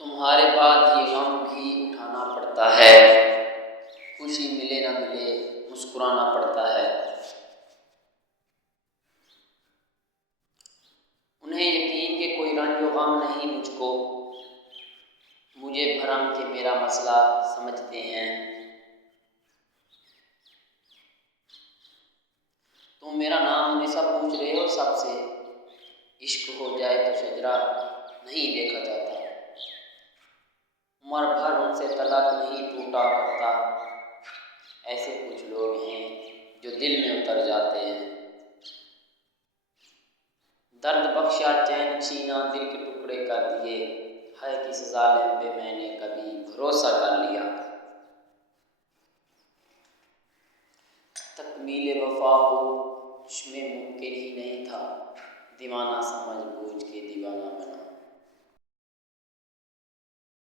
तुम्हारे बाद ये गम भी उठाना पड़ता है, खुशी मिले न मिले मुस्कुराना पड़ता है। उन्हें यकीन के कोई रंज व गम नहीं मुझको, मुझे भरम के मेरा मसला समझते हैं। तुम मेरा नाम हमेशा पूछ रहे हो सबसे, इश्क हो जाए तो शजरा नहीं देखा जाता। उम्र भर उनसे तलक नहीं टूटा करता, ऐसे कुछ लोग हैं जो दिल में उतर जाते हैं। दर्द बख्शा चैन छीना दिल के टुकड़े कर दिए, है किस जालिम पे मैंने कभी भरोसा कर लिया। तकमील वफा हो इसमें मुमकिन ही नहीं था, दीवाना समझ बूझ